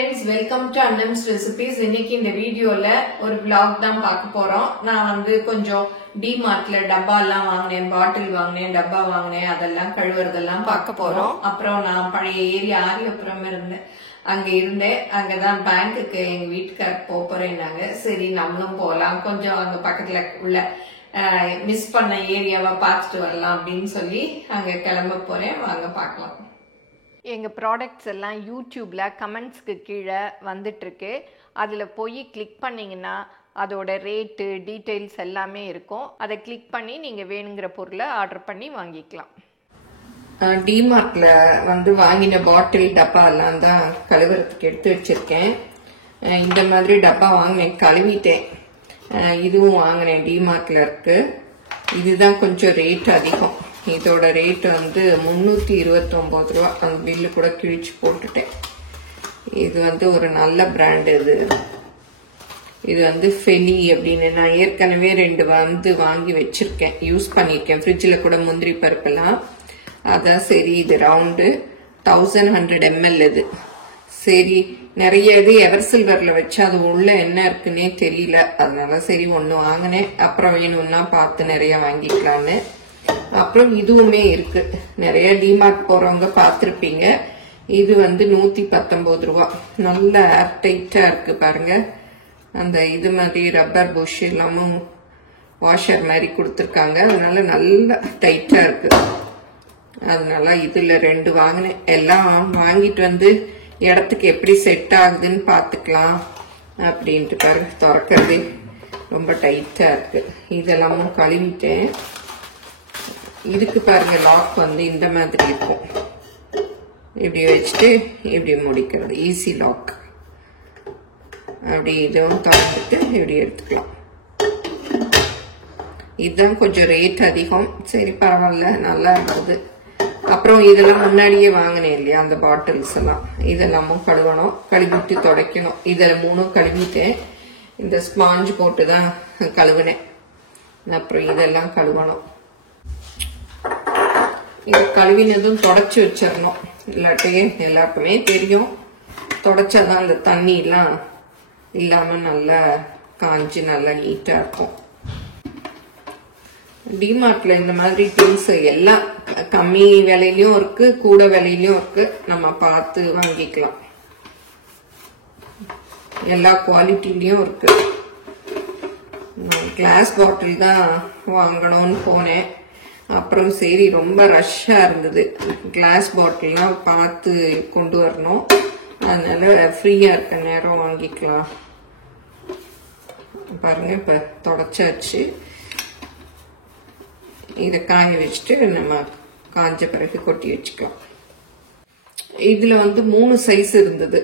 friends, welcome to Annam's Recipes. இன்னைக்கு இந்த வீடியோல ஒரு vlog தான் பார்க்க போறோம். நான் கொஞ்சம் D-Martல டப்பா எல்லாம் வாங்குனேன், பாட்டில் வாங்குனேன், டப்பா வாங்குனேன், அதெல்லாம் கழுவுறதெல்லாம் பார்க்க போறோம். அப்புறம் நான் பழைய ஏரியா ஆரியபுரம் இருந்தேன். அங்கதான் பேங்க்குக்கு எங்க வீட்டுக்காரர் போறேன்னாங்க. சரி நம்மளும் போலாம், கொஞ்சம் அங்க பக்கத்துல உள்ள மிஸ் பண்ண ஏரியாவை பார்த்துட்டு வரலாம் அப்படின்னு சொல்லி அங்க கிளம்ப போறேன். வாங்க பார்க்கலாம். எங்கள் ப்ராடக்ட்ஸ் எல்லாம் யூடியூப்பில் கமெண்ட்ஸ்க்கு கீழே வந்துட்டுருக்கு. அதில் போய் கிளிக் பண்ணிங்கன்னா அதோட ரேட்டு டீட்டெயில்ஸ் எல்லாமே இருக்கும். அதை கிளிக் பண்ணி நீங்கள் வேணுங்கிற பொருளை ஆர்டர் பண்ணி வாங்கிக்கலாம். டிமார்ட்டில் வாங்கின பாட்டில் டப்பா எல்லாம் தான் கழுவுறதுக்கு எடுத்து வச்சுருக்கேன். இந்த மாதிரி டப்பா வாங்கினேன், கழுவிட்டேன். இதுவும் வாங்கினேன், டிமார்ட்டில் இருக்கு. இதுதான் கொஞ்சம் ரேட் அதிகம். இதோட ரேட் 329 ரூபா. அந்த பில்லு கூட கிழிச்சு போட்டுட்டேன். இது ஒரு நல்ல பிராண்ட். இது ஃபெலி அப்படின்னு நான் ஏற்கனவே 2 வாங்கி வச்சிருக்கேன், யூஸ் பண்ணிருக்கேன். ஃப்ரிட்ஜில் கூட முந்திரி பருப்பெல்லாம். அதான் சரி, இது ரவுண்டு 1100 ml. இது சரி, நிறைய இது எவர் சில்வர்ல வச்சு அது உள்ள என்ன இருக்குன்னே தெரியல. அதனால சரி ஒன்னு வாங்கினேன். அப்புறம் வேணும்னா பார்த்து நிறைய வாங்கிக்கலான்னு. அப்புறம் இதுவுமே இருக்கு. நிறைய டிமார்ட் போறவங்க பார்த்திருப்பீங்க. இது 119 ரூபா. நல்ல ஏர் டைட்டா இருக்கு பாருங்க. அந்த இது மாதிரி ரப்பர் புஷ் எல்லாமும் வாஷர் மாதிரி கொடுத்துருக்காங்க. அதனால நல்ல டைட்டா இருக்கு. அதனால இதுல 2 வாங்கினேன். எல்லாம் வாங்கிட்டு இடத்துக்கு எப்படி செட் ஆகுதுன்னு பாத்துக்கலாம் அப்படின்ட்டு பாருங்க. திறக்கிறது ரொம்ப டைட்டா இருக்கு. இதெல்லாமும் கழுவிட்டேன். இதுக்கு பாருங்க, லாக் இந்த மாதிரி இருக்கும். இப்படி வச்சுட்டு இப்படி முடிக்கிறது, ஈஸி லாக். அப்படி இதுவும் திறந்துட்டு இப்படி எடுத்துக்கலாம். இதுதான் கொஞ்சம் ரேட் அதிகம். சரி பரவாயில்ல, நல்லா இருக்குது. அப்புறம் இதெல்லாம் முன்னாடியே வாங்கினேன் இல்லையா, அந்த பாட்டில்ஸ் எல்லாம். இதெல்லாமும் கழுவணும், கழுவிட்டு துடைக்கணும். இதில் 3 கழுவிட்டேன். இந்த ஸ்பாஞ்ச் போட்டு தான் கழுவினேன். அப்புறம் இதெல்லாம் கழுவணும். இது கழுவினதும் தொடச்சி வச்சிடணும். இல்லாட்டையே எல்லாருக்குமே தெரியும், தொடச்சாதான் அந்த தண்ணி எல்லாம் இல்லாம நல்லா காஞ்சி நல்லா நீட்டா இருக்கும். டிமார்ட்ல இந்த மாதிரி திங்ஸ் எல்லாம் கம்மி விலையிலயும் இருக்கு, கூட விலையிலயும் இருக்கு. நம்ம பார்த்து வாங்கிக்கலாம். எல்லா குவாலிட்டிலயும் இருக்கு. கிளாஸ் பாட்டில் தான் வாங்கணும்னு போனேன். அப்புறம் சரி, ரொம்ப ரஷ்ஷா இருந்தது. கிளாஸ் பாட்டில்லாம் பார்த்து கொண்டு வரணும். அதனால ஃப்ரீயா இருக்க நேரம் வாங்கிக்கலாம். பாருங்க, இப்ப தொடச்சாச்சு. இதை காய வச்சுட்டு நம்ம காஞ்ச பிறகு கொட்டி வச்சுக்கலாம். இதுல 3 சைஸ் இருந்தது.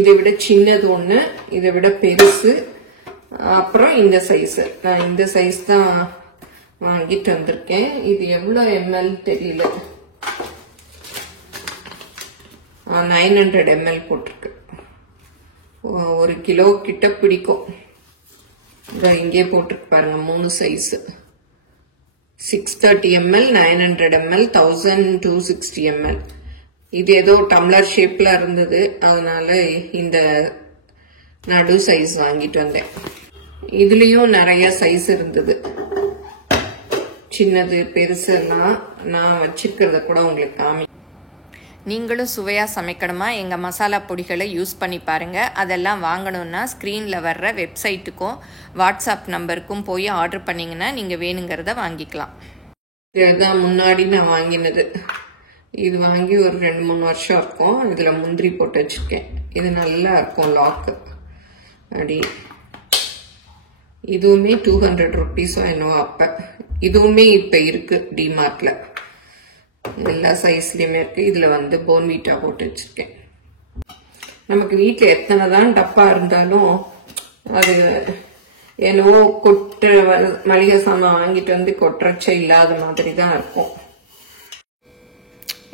இதை விட சின்னது ஒண்ணு, இதை விட பெருசு, அப்புறம் இந்த சைஸ். நான் இந்த சைஸ் தான் வாங்கிட்டு வந்திருக்கேன். இது எவ்வளவு ml தெரியல. 900 ml போட்டிருக்கு. 1 கிலோ கிட்ட பிடிக்கும். இங்கே போட்டிருக்கு பாருங்க, 3 சைஸ். 630 ml, 900 ml, 1260 ml. இது ஏதோ டம்ளர் ஷேப்ல இருந்தது. அதனால இந்த நடு சைஸ் வாங்கிட்டு வந்தேன். இதுலயும் நிறைய சைஸ் இருந்தது, சின்னது பெருசு எல்லாம். நான் வச்சிருக்கிறத கூட உங்களுக்கு காமி. நீங்களும் சுவையா சமைக்கணுமா? எங்க மசாலா பொடிகளை யூஸ் பண்ணி பாருங்க. அதெல்லாம் வாங்கணும்னா ஸ்கிரீன்ல வர்ற வெப்சைட்டுக்கும் வாட்ஸ்அப் நம்பருக்கும் போய் ஆர்டர் பண்ணீங்கன்னா நீங்க வேணுங்கிறத வாங்கிக்கலாம். இதுதான் முன்னாடி நான் வாங்கினது. இது வாங்கி ஒரு 2-3 வருஷம் இருக்கும். இதுல முந்திரி போட்டு வச்சிருக்கேன். இது நல்லா இருக்கும் லாக்கு. அப்படி இதுவுமே 200 ருபீஸோ என்னவோ அப்ப. இதுவுமே இப்ப இருக்கு டிமார்ட்ல. எல்லா சைஸ்லயுமே இருக்கு. இதுல போன்வீட்டா போட்டு வச்சிருக்கேன். நமக்கு வீட்டுல எத்தனைதான் டப்பா இருந்தாலும் அது என்னவோ மளிகை சாமான் வாங்கிட்டு கொட்டுறச்ச இல்லாத மாதிரி தான் இருக்கும்.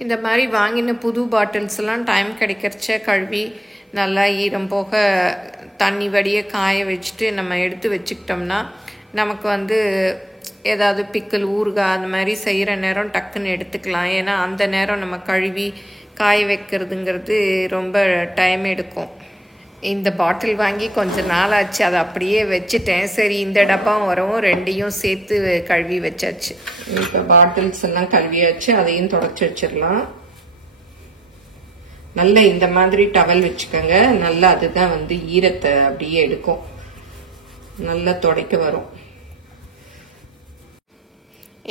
இந்த மாதிரி வாங்கின புது பாட்டில்ஸ் எல்லாம் டைம் கிடைக்கிறச்ச கழுவி நல்லா ஈரம் போக தண்ணி வடிய காய வச்சுட்டு நம்ம எடுத்து வச்சுக்கிட்டோம்னா நமக்கு ஏதாவது பிக்கல் ஊறுகாய் அந்த மாதிரி செய்கிற நேரம் டக்குன்னு எடுத்துக்கலாம். ஏன்னா அந்த நேரம் நம்ம கழுவி காய வைக்கிறதுங்கிறது ரொம்ப டைம் எடுக்கும். இந்த பாட்டில் வாங்கி கொஞ்சம் நாள் ஆச்சு, அதை அப்படியே வச்சுட்டேன். சரி இந்த டப்பா வரவும் ரெண்டையும் சேர்த்து கழுவி வச்சாச்சு. இப்போ பாட்டில்ஸ் எல்லாம் கழுவியாச்சு, அதையும் தொடச்சி வச்சிடலாம். நல்லா இந்த மாதிரி டவல் வச்சுக்கோங்க, நல்லா அதுதான் ஈரத்தை அப்படியே எடுக்கும், நல்லா துடைக்க வரும்.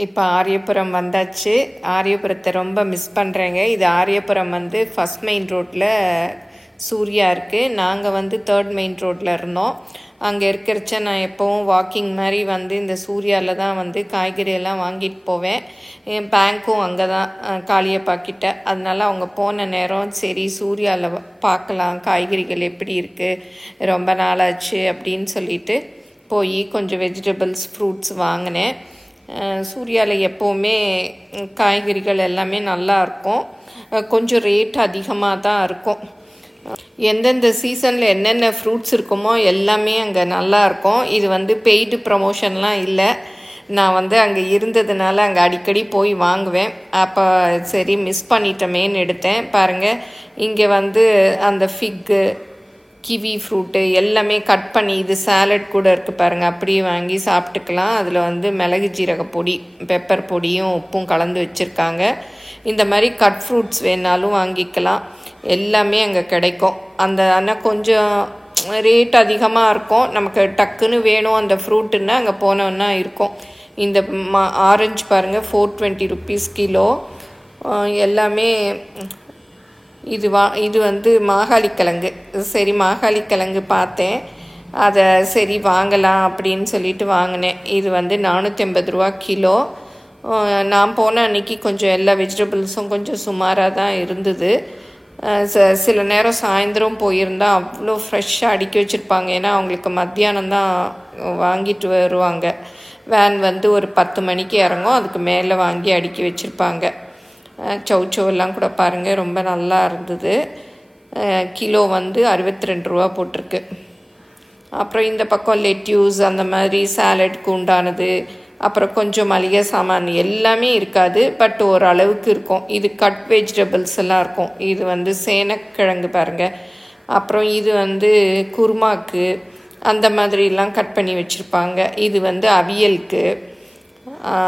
இப்போ ஆரியபுரம் வந்தாச்சு. ஆரியபுரத்தை ரொம்ப மிஸ் பண்ணுறேங்க. இது ஆரியபுரம் ஃபர்ஸ்ட் மெயின் ரோட்டில் சூர்யா இருக்குது. நாங்கள் 3rd மெயின் ரோட்டில் இருந்தோம். அங்கே இருக்கிறச்ச நான் எப்போவும் வாக்கிங் மாதிரி இந்த சூர்யாவில் தான் காய்கறி எல்லாம் வாங்கிட்டு போவேன். என் பேங்க்கும் அங்கே தான், காளியப்பா கிட்ட. அதனால அவங்க போன நேரம் சரி சூர்யாவில் பார்க்கலாம் காய்கறிகள் எப்படி இருக்குது, ரொம்ப நாளாச்சு அப்படின்னு சொல்லிட்டு போய் கொஞ்சம் வெஜிடபிள்ஸ் ஃப்ரூட்ஸ் வாங்கினேன். சூர்யாவில் எப்போவுமே காய்கறிகள் எல்லாமே நல்லா இருக்கும், கொஞ்சம் ரேட் அதிகமாக தான் இருக்கும். எந்தெந்த சீசனில் என்னென்ன ஃப்ரூட்ஸ் இருக்குமோ எல்லாமே அங்கே நல்லா இருக்கும். இது பெய்டு ப்ரமோஷன்லாம் இல்லை, நான் அங்கே இருந்ததுனால அங்கே அடிக்கடி போய் வாங்குவேன். அப்போ சரி மிஸ் பண்ணிட்டோமேன்னு எடுத்தேன். பாருங்கள் இங்கே அந்த ஃபிக்கு, கிவி ஃப்ரூட்டு எல்லாமே கட் பண்ணி, இது சாலட் கூட இருக்குது பாருங்கள், அப்படியே வாங்கி சாப்பிட்டுக்கலாம். அதில் மிளகு ஜீரக பொடி, பெப்பர் பொடியும் உப்பும் கலந்து வச்சுருக்காங்க. இந்த மாதிரி கட் ஃப்ரூட்ஸ் வேணாலும் வாங்கிக்கலாம், எல்லாமே அங்கே கிடைக்கும். ஆனால் கொஞ்சம் ரேட் அதிகமாக இருக்கும். நமக்கு டக்குன்னு வேணும் அந்த ஃப்ரூட்டுன்னா அங்கே போனோன்னா இருக்கும். இந்த ஆரஞ்சு பாருங்கள் 420 rupees கிலோ. எல்லாமே இது மாகாளிக்கிழங்கு. சரி மாகாளிக்கிழங்கு பார்த்தேன், அதை சரி வாங்கலாம் அப்படின்னு சொல்லிட்டு வாங்கினேன். இது 450 ரூபா கிலோ. நான் போன அன்றைக்கி கொஞ்சம் எல்லா வெஜிடபிள்ஸும் கொஞ்சம் சுமாராக தான் இருந்தது. சில நேரம் சாயந்தரம் போயிருந்தால் அவ்வளோ ஃப்ரெஷ்ஷாக அடுக்கி வச்சுருப்பாங்க. ஏன்னா அவங்களுக்கு மத்தியானம் தான் வாங்கிட்டு வருவாங்க. வேன் ஒரு 10 மணிக்கு இறங்கும், அதுக்கு மேலே வாங்கி அடுக்கி வச்சுருப்பாங்க. சவுச்சவெல்லாம் கூட பாருங்கள் ரொம்ப நல்லா இருந்தது. கிலோ 62 ரூபா போட்டிருக்கு. அப்புறம் இந்த பக்கம் லெட்யூஸ் அந்த மாதிரி சாலட்க்கு உண்டானது, அப்புறம் கொஞ்சம் மளிகை சாமான் எல்லாமே இருக்காது, பட் ஓரளவுக்கு இருக்கும். இது கட் வெஜிடபிள்ஸ் எல்லாம் இருக்கும். இது சேனக்கிழங்கு பாருங்கள். அப்புறம் இது குருமாக்கு அந்த மாதிரிலாம் கட் பண்ணி வச்சுருப்பாங்க. இது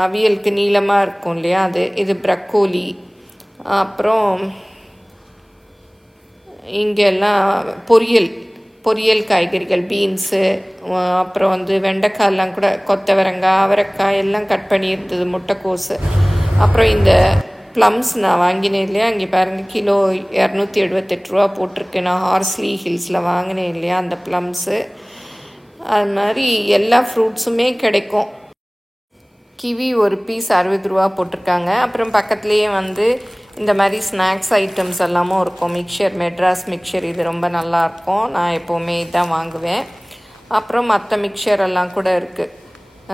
அவியலுக்கு நீளமாக இருக்கும் இல்லையா அது. இது ப்ரக்கோலி. அப்புறம் இங்கெல்லாம் பொரியல் காய்கறிகள், பீன்ஸு, அப்புறம் வெண்டைக்காயெல்லாம் கூட, கொத்தவரங்காய், அவரைக்காய் எல்லாம் கட் பண்ணி இருந்தது, முட்டைக்கோஸு. அப்புறம் இந்த ப்ளம்ஸ் நான் வாங்கினேன் இல்லையா, இங்கே பாருங்கள் கிலோ 278 ரூபா போட்டிருக்கு. நான் ஹார்ஸ்லி ஹில்ஸில் வாங்கினேன் இல்லையா அந்த ப்ளம்ஸு. அது மாதிரி எல்லா ஃப்ரூட்ஸுமே கிடைக்கும். கிவி ஒரு பீஸ் 60 ரூபா போட்டிருக்காங்க. அப்புறம் பக்கத்துலேயே இந்த மாதிரி ஸ்நாக்ஸ் ஐட்டம்ஸ் எல்லாமும் இருக்கும். மிக்சர், மெட்ராஸ் மிக்சர், இது ரொம்ப நல்லாயிருக்கும், நான் எப்போவுமே இதான் வாங்குவேன். அப்புறம் மற்ற மிக்சர் எல்லாம் கூட இருக்குது.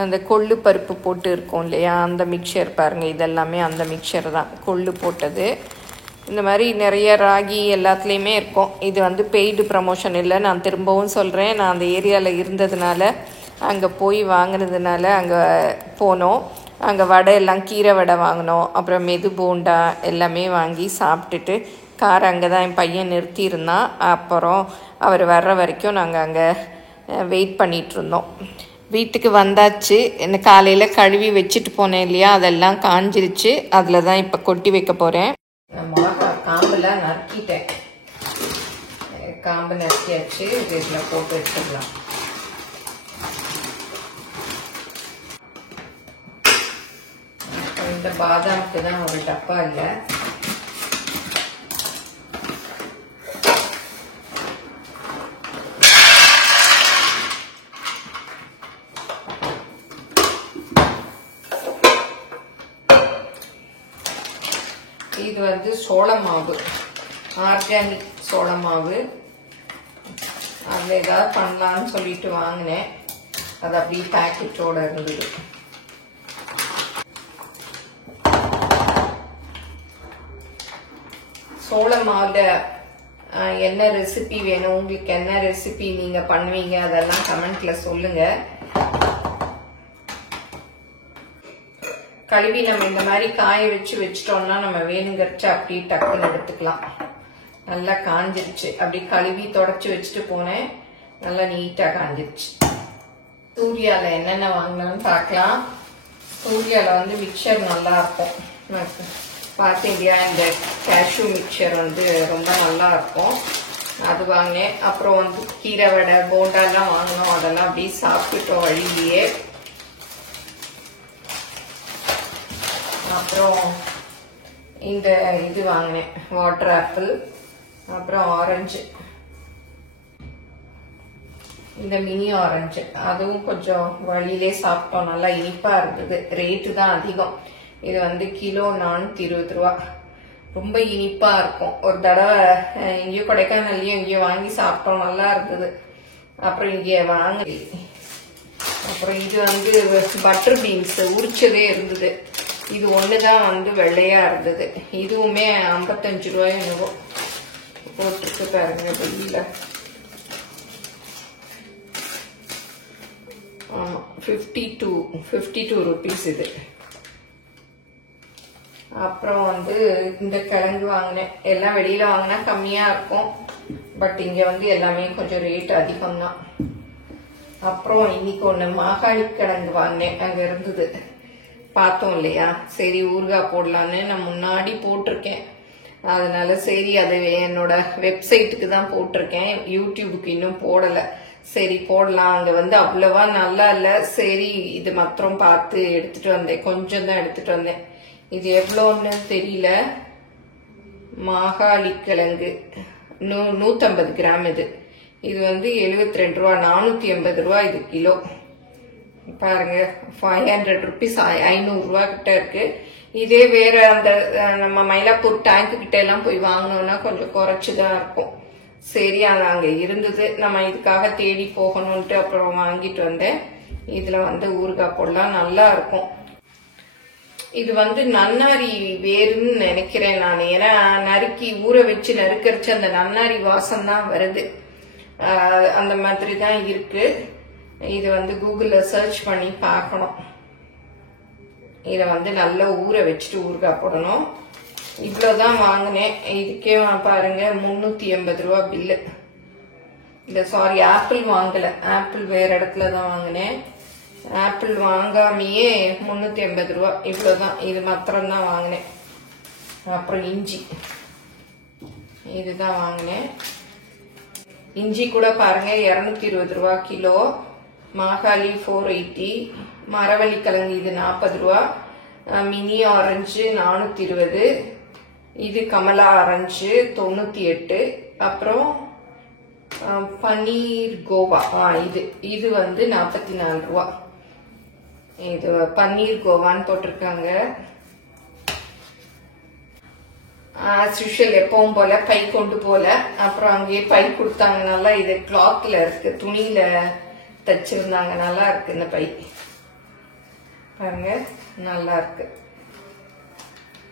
அந்த கொள்ளு பருப்பு போட்டு இருக்கும் இல்லையா அந்த மிக்சர் பாருங்கள், இதெல்லாமே அந்த மிக்சர் தான், கொள்ளு போட்டது. இந்த மாதிரி நிறைய ராகி எல்லாத்துலேயுமே இருக்கும். இது பெய்டு ப்ரமோஷன் இல்லை, நான் திரும்பவும் சொல்கிறேன். நான் அந்த ஏரியாவில் இருந்ததுனால அங்கே போய் வாங்கினதுனால அங்கே போனோம். அங்கே வடை எல்லாம், கீரை வடை வாங்கினோம். அப்புறம் மெது போண்டா எல்லாமே வாங்கி சாப்பிட்டுட்டு கார் அங்கே தான் என் பையன் நிறுத்தியிருந்தான். அப்புறம் அவர் வர்ற வரைக்கும் நாங்கள் அங்கே வெயிட் பண்ணிகிட்ருந்தோம். வீட்டுக்கு வந்தாச்சு. என்ன காலையில் கழுவி வச்சுட்டு போனேன் இல்லையா, அதெல்லாம் காஞ்சிருச்சு. அதில் தான் இப்போ கொட்டி வைக்க போகிறேன். மிளகா காம்பெல்லாம் நறுக்கிட்டேன், காம்பு நறுக்கியாச்சு. இதில் போட்டு வச்சிடலாம். இந்த பாதாமுக்கு தான் ஒரு டப்பா இல்லை, இது சோள மாவு, ஆர்கானிக் சோள மாவு. அதில் ஏதாவது பண்ணலான்னு சொல்லிட்டு வாங்கினேன். அது அப்படியே பேக்கெட்டோட இருந்தது. சோள மாவில் என்ன ரெசிபி வேணும், உங்களுக்கு என்ன ரெசிபி நீங்கள் பண்ணுவீங்க, அதெல்லாம் கமெண்ட்ல சொல்லுங்க. கழுவி நம்ம இந்த மாதிரி காய வச்சு வச்சிட்டோம்னா நம்ம வேணுங்கிறச்சு அப்படி டக்குன்னு எடுத்துக்கலாம். நல்லா காஞ்சிருச்சு. அப்படி கழுவி தொடச்சி வச்சுட்டு போனேன். நல்லா நீட்டா காஞ்சிருச்சு. சூர்யால என்னென்ன வாங்கலாம்னு பார்க்கலாம். சூர்யால வந்து மிக்சர் நல்லா இருக்கும். பார்த்தீங்களா, இந்த கேஷ்யூ மிக்சர் வந்து ரொம்ப நல்லா இருக்கும். அது வாங்கினேன். அப்புறம் வந்து கீரை வடை போண்டாலாம் வாங்கினோம். அதெல்லாம் அப்படியே சாப்பிட்டுட்டோம் வழியிலேயே. அப்புறம் இந்த இது வாங்கினேன், வாட்டர் ஆப்பிள். அப்புறம் ஆரஞ்சு, இந்த மினி ஆரஞ்சு, அதுவும் கொஞ்சம் வழியிலே சாப்பிட்டோம். நல்லா இனிப்பா இருந்தது. ரேட்டு தான் அதிகம். இது வந்து கிலோ 420 ரூபா. ரொம்ப இனிப்பா இருக்கும். ஒரு தடவை எங்கேயோ கொடைக்கானல்லையும் எங்கேயோ வாங்கி சாப்பிட்டோம். நல்லா இருந்தது. அப்புறம் இங்கே வாங்கி, அப்புறம் இது வந்து பட்டர் பீன்ஸ் உரிச்சதே இருந்தது. இது ஒண்ணுதான் வந்து வெள்ளையா இருந்தது. இதுவுமே 55 ரூபாய் என்னவோ போட்டிருக்கு பாருங்க வெளியில. ஆமா, 52 rupees இது. அப்புறம் வந்து இந்த கிழங்கு வாங்கினேன். எல்லாம் வெளியில வாங்கினா கம்மியா இருக்கும். பட் இங்க வந்து எல்லாமே கொஞ்சம் ரேட் அதிகம் தான். அப்புறம் இன்னைக்கு ஒண்ணு மாகாணி கிழங்கு வாங்கினேன். அங்க இருந்தது பார்த்தோம் இல்லையா. சரி ஊறுகாய் போடலான்னு நான் முன்னாடி போட்டிருக்கேன். அதனால சரி அது என்னோட வெப்சைட்டுக்கு தான் போட்டிருக்கேன். யூடியூபுக்கு இன்னும் போடல. சரி போடலாம். அங்க வந்து அவ்வளவா நல்லா இல்ல. சரி இது மாத்திரம் பார்த்து எடுத்துட்டு வந்தேன். கொஞ்சம் தான் எடுத்துட்டு வந்தேன். இது எவ்வளோன்னு தெரியல. மாகாளி கிழங்கு 150 கிராம். இது வந்து 72 ரூபா. 480 ரூபா இது கிலோ. பாருங்க, 500 rupees, 500 ரூபா கிட்ட இருக்கு. இதே வேற அந்த நம்ம மயிலாப்பூர் டேங்க் கிட்ட எல்லாம் போய் வாங்கினோம்னா கொஞ்சம் குறைச்சுதான் இருக்கும். சரி அது அங்க இருந்தது. நம்ம இதுக்காக தேடி போகணும்ட்டு அப்புறம் வாங்கிட்டு வந்தேன். இதுல வந்து ஊறுகாய் போடலாம், நல்லா இருக்கும். இது வந்து நன்னாரி வேறுன்னு நினைக்கிறேன் நான். ஏன்னா நறுக்கி ஊற வச்சு நறுக்கரிச்சு அந்த நன்னாரி வாசம் தான் வருது. அந்த மாதிரி தான் இருக்கு. இது வந்து கூகுள்ல சர்ச் பண்ணி பார்க்கணும். இதை வந்து நல்லா ஊற வச்சுட்டு ஊறுகாய் போடணும். இவ்வளவுதான் வாங்கினேன். இதுக்கே பாருங்க 380 ரூபா பில்லு. இல்ல சாரி, ஆப்பிள் வாங்கல. ஆப்பிள் வேற இடத்துல தான் வாங்கினேன். ஆப்பிள் வாங்காமையே 380 ரூபா. இவ்வளவுதான். இது மாத்திரம் தான் வாங்கினேன். அப்புறம் இஞ்சி, இதுதான் வாங்கினேன். இஞ்சி கூட பாருங்க 220 ரூபா கிலோ. மாகாளி 480. மரவள்ளி கிழங்கு இது 40 ரூபா. Mini orange 420. இது கமலா ஆரஞ்சு 98. அப்புறம் பன்னீர் கோவா, இது வந்து 44 ரூபா. இது பன்னீர் கோவான்னு போட்டிருக்காங்க. ஆஸ் யூஷுவல் எப்பவும் போல பை கொண்டு போல. அப்புறம் அங்கேயே பை கொடுத்தாங்க. நல்லா இது கிளாத்ல இருக்கு, துணியில தச்சிருந்தாங்க. நல்லா இருக்கு இந்த பை பாருங்க, நல்லா இருக்கு.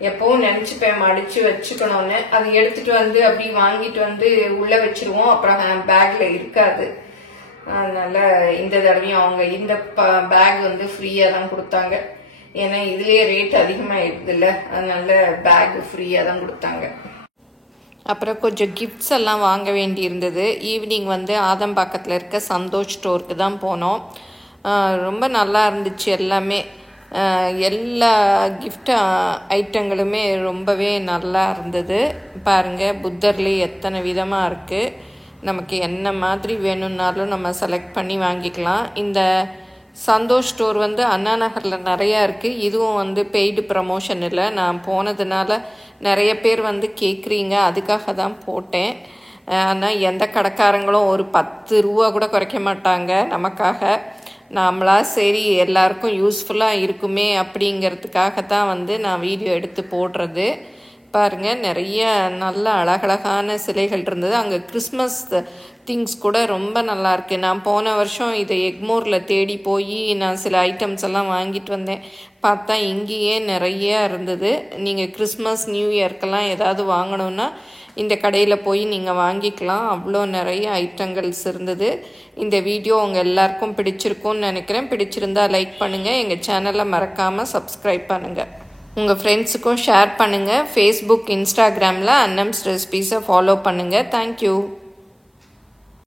எப்பவும் நினைச்சுப்பேன் மடிச்சு வச்சுக்கணும்னு. அது எடுத்துட்டு வந்து அப்படி வாங்கிட்டு வந்து உள்ள வச்சிருவோம். அப்புறம் பேக்ல இருக்காது. அதனால இந்த தடவையும் அவங்க இந்த பேக் வந்து ஃப்ரீயா தான் கொடுத்தாங்க. ஏன்னா இதுலயே ரேட் அதிகமாயிடுது இல்ல, அதனால பேக் ஃப்ரீயா தான் கொடுத்தாங்க. அப்புறம் கொஞ்சம் கிஃப்ட்ஸ் எல்லாம் வாங்க வேண்டி இருந்தது. ஈவினிங் வந்து ஆதம்பாக்கத்தில் இருக்க சந்தோஷ் ஸ்டோருக்கு தான் போனோம். ரொம்ப நல்லா இருந்துச்சு எல்லாமே. எல்லா கிஃப்ட் ஐட்டங்களுமே ரொம்பவே நல்லா இருந்தது. பாருங்கள், புத்தர்லேயே எத்தனை விதமாக இருக்குது. நமக்கு என்ன மாதிரி வேணும்னாலும் நம்ம செலக்ட் பண்ணி வாங்கிக்கலாம். இந்த சந்தோஷ் ஸ்டோர் வந்து அண்ணா நகரில் நிறையா இருக்குது. இதுவும் வந்து பெய்டு ப்ரமோஷன் இல்லை, நான் போனதுனால நிறைய பேர் வந்து கேட்குறீங்க, அதுக்காக தான் போட்டேன். ஆனால் எந்த கடைக்காரங்களும் ஒரு 10 ரூபா கூட குறைக்க மாட்டாங்க நமக்காக. நாமளா சரி எல்லாருக்கும் யூஸ்ஃபுல்லாக இருக்குமே அப்படிங்கிறதுக்காக தான் வந்து நான் வீடியோ எடுத்து போடுறது. பாருங்கள், நிறைய நல்ல அழகழகான சிலைகள் இருந்தது. அங்கே கிறிஸ்மஸ் திங்ஸ் கூட ரொம்ப நல்லாயிருக்கு. நான் போன வருஷம் இதை எக்மோரில் தேடி போய் நான் சில ஐட்டம்ஸ் எல்லாம் வாங்கிட்டு வந்தேன். பார்த்தா இங்கேயே நிறைய இருந்தது. நீங்கள் கிறிஸ்மஸ் நியூ இயர்க்கெல்லாம் ஏதாவது வாங்கணுன்னா இந்த கடையில் போய் நீங்கள் வாங்கிக்கலாம். அவ்வளோ நிறைய ஐட்டங்கள்ஸ் இருந்தது. இந்த வீடியோ உங்கள் எல்லாருக்கும் பிடிச்சிருக்கும்னு நினைக்கிறேன். பிடிச்சிருந்தா லைக் பண்ணுங்கள். எங்கள் சேனலை மறக்காமல் சப்ஸ்கிரைப் பண்ணுங்கள். உங்கள் ஃப்ரெண்ட்ஸுக்கும் ஷேர் பண்ணுங்கள். ஃபேஸ்புக், இன்ஸ்டாகிராமில் அன்னம்ஸ் ரெசிபீஸை ஃபாலோ பண்ணுங்கள். தேங்க்யூ.